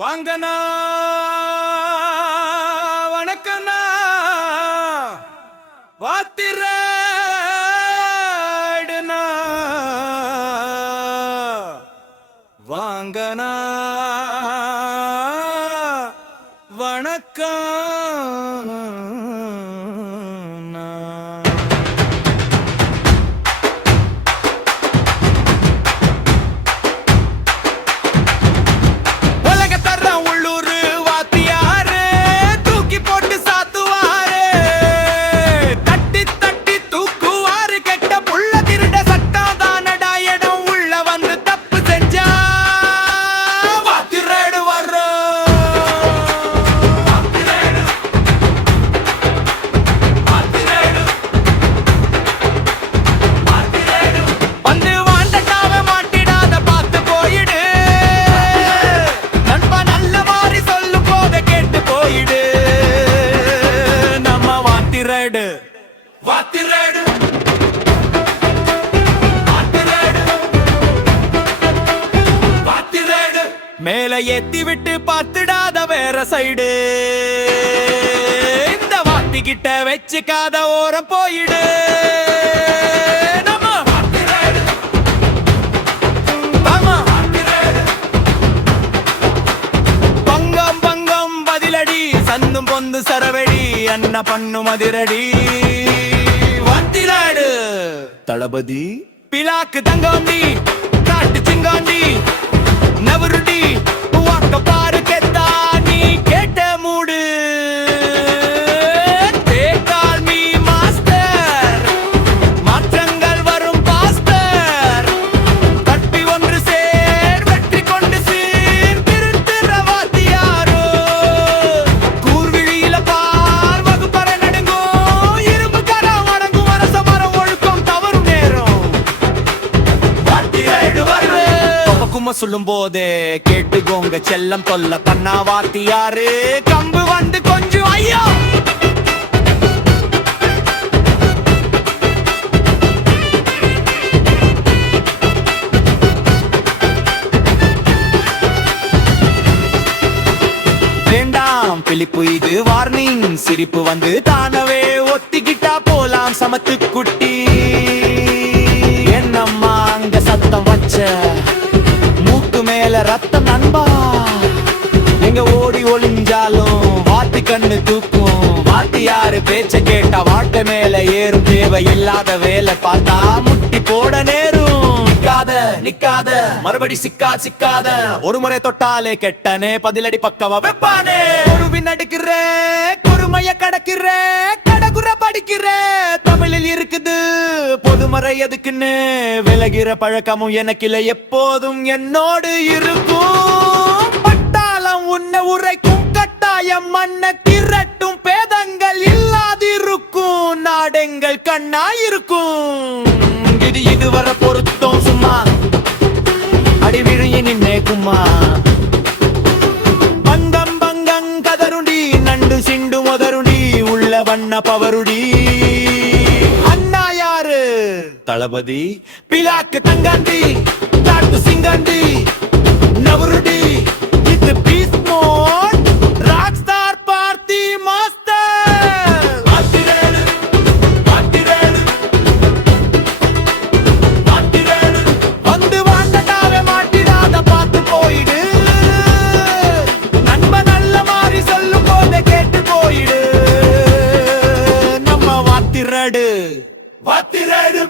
வாங்கண்ணா வணக்கண்ணா வாத்திரடுனா வாங்கண்ணா வணக்கம். மேல ஏத்தி விட்டு பார்த்துடாத வேற சைடு, இந்த வாத்தி கிட்ட வச்சுக்காத ஓரம் போயிடு. பங்கம் பங்கம் பதிலடி, சந்தும் பொந்து சரவெடி, அண்ண பண்ணு மதிரடி. வாத்திராடு தளபதி பிலாக்கு தங்காண்டி, காட்டு சிங்காண்டி நவருடி வாக்க பாரு கெத்தா, நீ கேட்ட மூடு. தேக்கால் மீ மாஸ்டர், மாற்றங்கள் வரும் பாஸ்டர். கட்டி ஒன்று சேர், வெற்றி கொண்டு சீர், திருத்துற வாத்தியாரோ. கூர்விழியில பார், வகுப்பற நடுங்கும், இரும்பு கரம் வணங்கும், அரச மரம் ஒழுக்கம் தவறும் நேரம். வாத்தியாடு வருது கும்ம சொல்லும் போதே கேட்டுக்கோங்க செல்லம் தொல்ல பண்ணா வாத்தியாரு. கம்பு வந்து கொஞ்சம் ஐயோ வேண்டாம் பிலிப்பு, இது வார்னிங். சிரிப்பு வந்து தானவே ஒத்திக்கிட்டா போலாம் சமத்து குட்டி. என்னம்மா அங்க சத்தம் வச்ச, மேல ரத்தம் நண்பா. எங்க ஓடி ஒளிஞ்சாலும் வாத்தி கண்ணு தூக்கும். வாத்தியாரு பேச்ச கேட்டா வாட்ட மேல ஏறும். தேவை இல்லாத வேலை பார்த்தா முட்டி போட நேரும். நிக்காத நிக்காத மறுபடி சிக்காத, ஒரு முறை தொட்டாலே கெட்டனே பதிலடி பக்கவா வெப்பானே. ஒருவின் அடுக்கிற பொறுமைய கடக்கிற, கடகுற படிக்கிற தமிழில் இருக்குது பொதுமறை எதுக்குன்னு. விலகிற பழக்கமும் எனக்கில்ல, எப்போதும் என்னோடு இருக்கும். பட்டாளம் உன்னை உரைக்கும், கட்டாயம் மண்ண திரட்டும். பேதங்கள் இல்லாதிருக்கும், நாடெங்கள் கண்ணாயிருக்கும். இது வர பொருத்தம் சும்மா, அடி விழுங்கி நின்னே கும்மா. பங்கம் பங்கம் கதருண்டி, நண்டு சிண்டு முதருண்டி, உள்ள வண்ண பவருடி. அண்ணா யாரு தளபதி பிலாக்கு தங்காண்டி, காட்டு சிங்காண்டி நவருடி. இது peace mode, rock star party master. வாத்திரேடு வாத்திரேடு வாத்திரேடு வந்து வாண்டடாவே மாட்டிடாத பார்த்து போயிடு. நண்பன் நல்ல மாதிரி சொல்லும் போதே கேட்டு போயிடு. நம்ம வாத்திரேடு வாத்திரேடு.